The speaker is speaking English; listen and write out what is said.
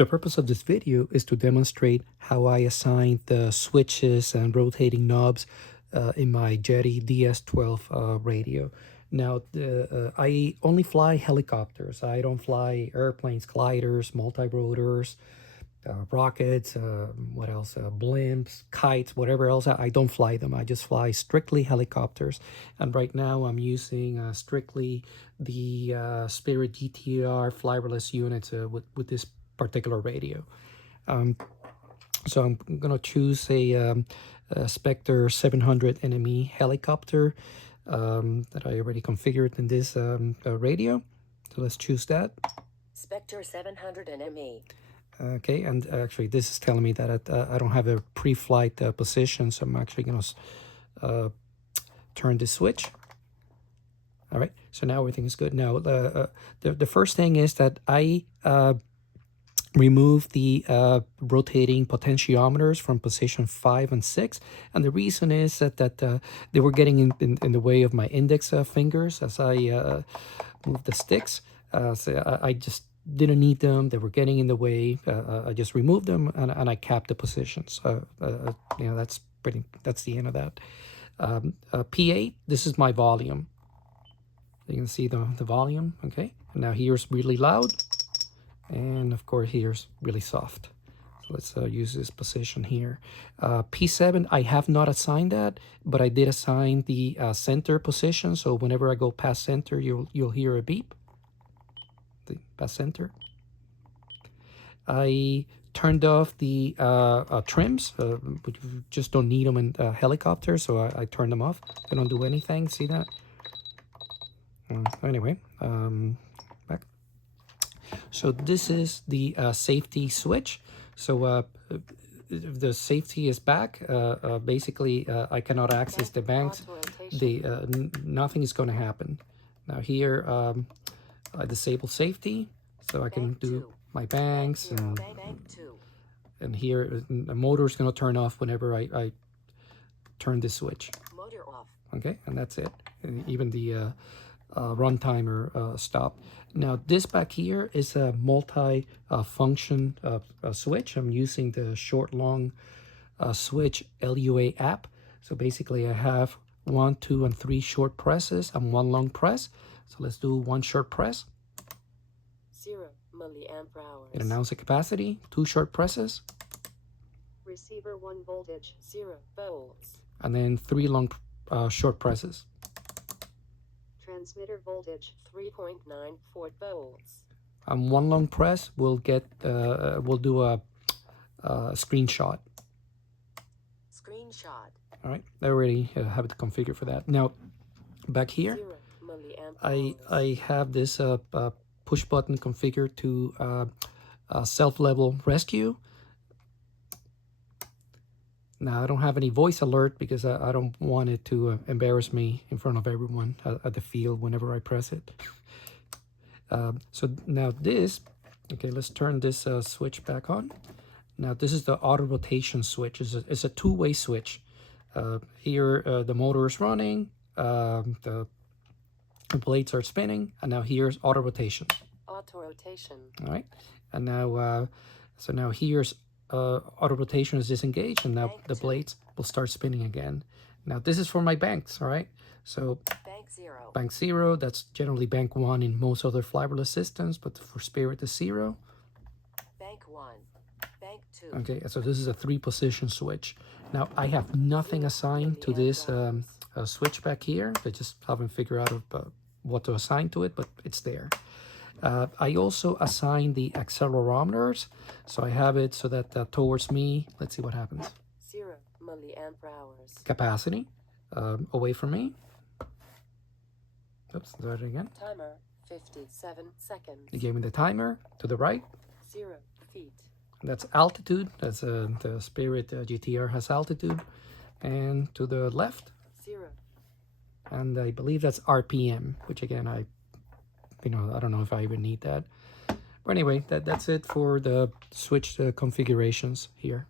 The purpose of this video is to demonstrate how I assign the switches and rotating knobs in my Jeti DS-12 radio. Now, I only fly helicopters. I don't fly airplanes, gliders, multi-rotors, rockets, what else, blimps, kites, whatever else. I don't fly them. I just fly strictly helicopters. And right now I'm using strictly the Spirit GTR flyerless units with this particular radio. So I'm going to choose a Spectre 700 NME helicopter that I already configured in this radio. So let's choose that. Spectre 700 NME. Okay, and actually this is telling me that I don't have a pre-flight position, so I'm actually going to turn the switch. All right, so now everything is good. Now, the first thing is that I remove the rotating potentiometers from position 5 and 6, and the reason is that they were getting in the way of my index fingers as I move the sticks. So I just didn't need them. They were getting in the way. I just removed them and I capped the positions. You know, that's the end of that. PA, this is my volume. You can see the volume. Okay, and now here's really loud, and of course here's really soft. So let's use this position here. P7, I have not assigned that, but I did assign the center position. So whenever I go past center, you'll hear a beep. Past center. I turned off the trims, but you just don't need them in helicopters, so I turned them off. They don't do anything. See that? Anyway, back. So this is the safety switch. So if the safety is back, basically I cannot access the banks. Nothing is going to happen. Now here, I disable safety, so I can do my banks, and here the motor is going to turn off whenever I turn this switch. Motor off. Okay, and that's it. And even the run timer stopped. Now this back here is a multi-function switch. I'm using the short long switch LUA app. So basically I have 1, 2, and 3 short presses and 1 long press. So let's do 1 short press. 0 milliamp hours. It announces the capacity. 2 short presses. Receiver 1 voltage 0 volts. And then 3 long short presses. Transmitter voltage 3.94 volts. And 1 long press will get we'll do a screenshot. Screenshot. All right, I already have it configured for that. Now back here, I have this push button configured to self-level rescue. Now I don't have any voice alert because I don't want it to embarrass me in front of everyone at the field whenever I press it. So now this, okay, let's turn this switch back on. Now this is the auto rotation switch. It's a two-way switch. Here the motor is running, the blades are spinning, and now here's auto rotation. Auto rotation. All right, and now so now here's auto rotation is disengaged, and now Bank the 2. blades will start spinning again. Now this is for my banks. All right, so Bank 0. bank 0, that's generally bank 1 in most other flyerless systems, but for Spirit is 0. Bank 1. Bank 2. Okay, so this is a 3-position switch. Now I have nothing assigned to this switch back here. I just haven't figured out what to assign to it, but it's there. I also assign the accelerometers, so I have it so that towards me, let's see what happens. 0 milliamp hours. Capacity, away from me. Oops, do it again. Timer 57 seconds. You gave me the timer to the right. 0 feet. That's altitude. That's the Spirit GTR has altitude. And to the left. 0. And I believe that's RPM, which again, I don't know if I even need that. But anyway, that's it for the switch configurations here.